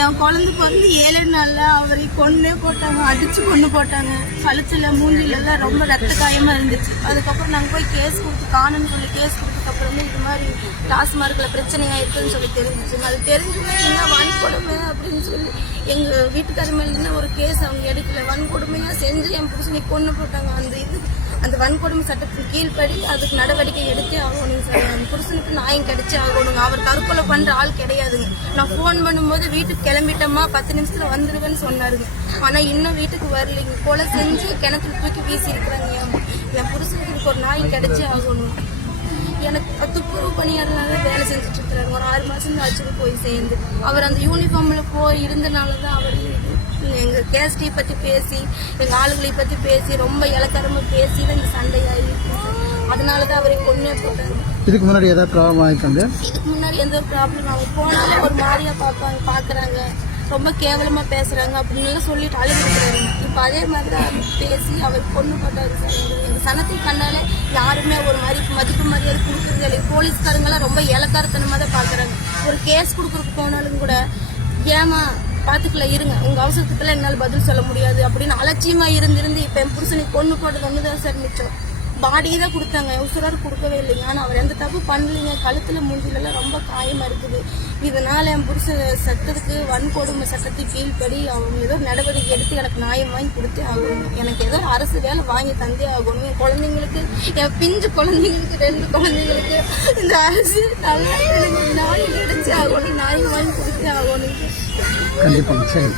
என் குழந்தை பிறந்து ஏழு நாள்ல அவரை கொன்னே போட்டாங்க அடிச்சு கொண்டு போட்டாங்க. கழுத்துல மூஞ்சில எல்லாம் ரொம்ப ரத்த காயமா இருந்துச்சு. அதுக்கப்புறம் நாங்க போய் கேஸ் கொடுத்து காணும்னு சொல்லி கேஸ் கொடுத்ததுக்கு அப்புறம் இது மாதிரி டாஸ்மார்க்ல பிரச்சனையா இருக்குன்னு சொல்லி தெரிஞ்சிச்சு. அது தெரிஞ்சுமே என்ன வன்கொடுமை அப்படின்னு சொல்லி எங்க வீட்டுக்காரர் மேல ஒரு கேஸ் அவங்க எடுக்கல. வன்கொடுமையா செஞ்சு என் புருஷனை கொண்டு போட்டாங்க. அந்த இது அந்த வன்கொடுமை சட்டத்தின் கீழ்ப்படி அதுக்கு நடவடிக்கை எடுத்தே ஆகணுங்க சார். என் புருஷனுக்கு நியாயம் கிடைச்சே ஆகணுங்க. அவர் தற்கொலை பண்ற ஆள் கிடையாதுங்க. நான் ஃபோன் பண்ணும்போது வீட்டுக்கு கிளம்பிட்டோமா பத்து நிமிஷத்துல வந்துருவேன்னு சொன்னாருங்க. ஆனா இன்னும் வீட்டுக்கு வரலைங்க. கொலை செஞ்சு கிணத்துல தூக்கி வீசி இருக்கிறாங்க என் புருஷனுக்கு ஒரு நியாயம் கிடைச்சே ஆகணும். எனக்கு துப்புரவு பணியாளராக வேலை செஞ்சுட்டு இருக்கிறாரு. ஒரு ஆறு மாசம் தான் ஆச்சு போய் சேர்ந்து. அவர் அந்த யூனிஃபார்ம்ல போய் இருந்தனால தான் அவர் எங்க கேஸ்டி பத்தி பேசி எங்க ஆளுகளை பத்தி பேசி ரொம்ப இலக்கரமா பேசி தான் இந்த சண்டையாயிருக்கு அதனால தான் அவரை கொன்னே போட்டாங்க இதுக்கு முன்னாடி ஏதாவது ப்ராப்ளம் இதுக்கு முன்னாடி எந்த ப்ராப்ளம் அவங்க போனாலே ஒரு மாதிரியா பார்ப்பாங்க பாக்குறாங்க ரொம்ப கேவலமா பேசுறாங்க அப்படின்னு எல்லாம் சொல்லிட்டு அழுதுறாங்க இப்ப அதே மாதிரி தான் பேசி அவர் கொண்டு போட்டாரு சார். எங்க- எங்க சனத்தை கண்டாலே யாருமே ஒரு மாதிரி மதிப்பு மரியாதை கொடுக்கறது இல்லை. போலீஸ்காரங்க எல்லாம் ரொம்ப இலக்காரத்தனமா தான் பாக்குறாங்க ஒரு கேஸ் கொடுக்கறதுக்கு போனாலும் கூட ஏமா பாத்துக்கல இருங்க. உங்க அவசரத்துக்குள்ள என்னால பதில் சொல்ல முடியாது. அப்படின்னு அலட்சியமா இருந்திருந்து இப்ப என் புருஷனை கொண்டு போட்டது ஒண்ணுதான் சார் மிச்சம். பாடியே தான் கொடுத்தாங்க. உசுரார் கொடுக்கவே இல்லைங்க. ஆனா அவர் எந்த தப்பு பண்ணலைங்க. கழுத்துல மூஞ்சிலெல்லாம் ரொம்ப காயமா இருக்குது. இதனால என் புருஷன் சட்டத்துக்கு வன்கொடுமை சட்டத்தை கீழ்ப்படி அவங்க ஏதோ நடவடிக்கை எடுத்து எனக்கு நியாயம் வாங்கி கொடுத்தே ஆகணும். எனக்கு ஏதோ அரசு வேலை வாங்கி தந்தே ஆகணும். என் குழந்தைங்களுக்கு என் பிஞ்சு குழந்தைங்களுக்கு ரெண்டு குழந்தைங்களுக்கு இந்த அரசு நல்லா எனக்கு நியாயம் கிடைச்சி ஆகணும். நியாயம் வாங்கி கொடுத்தே ஆகணும் கண்டிப்பாங்க சரி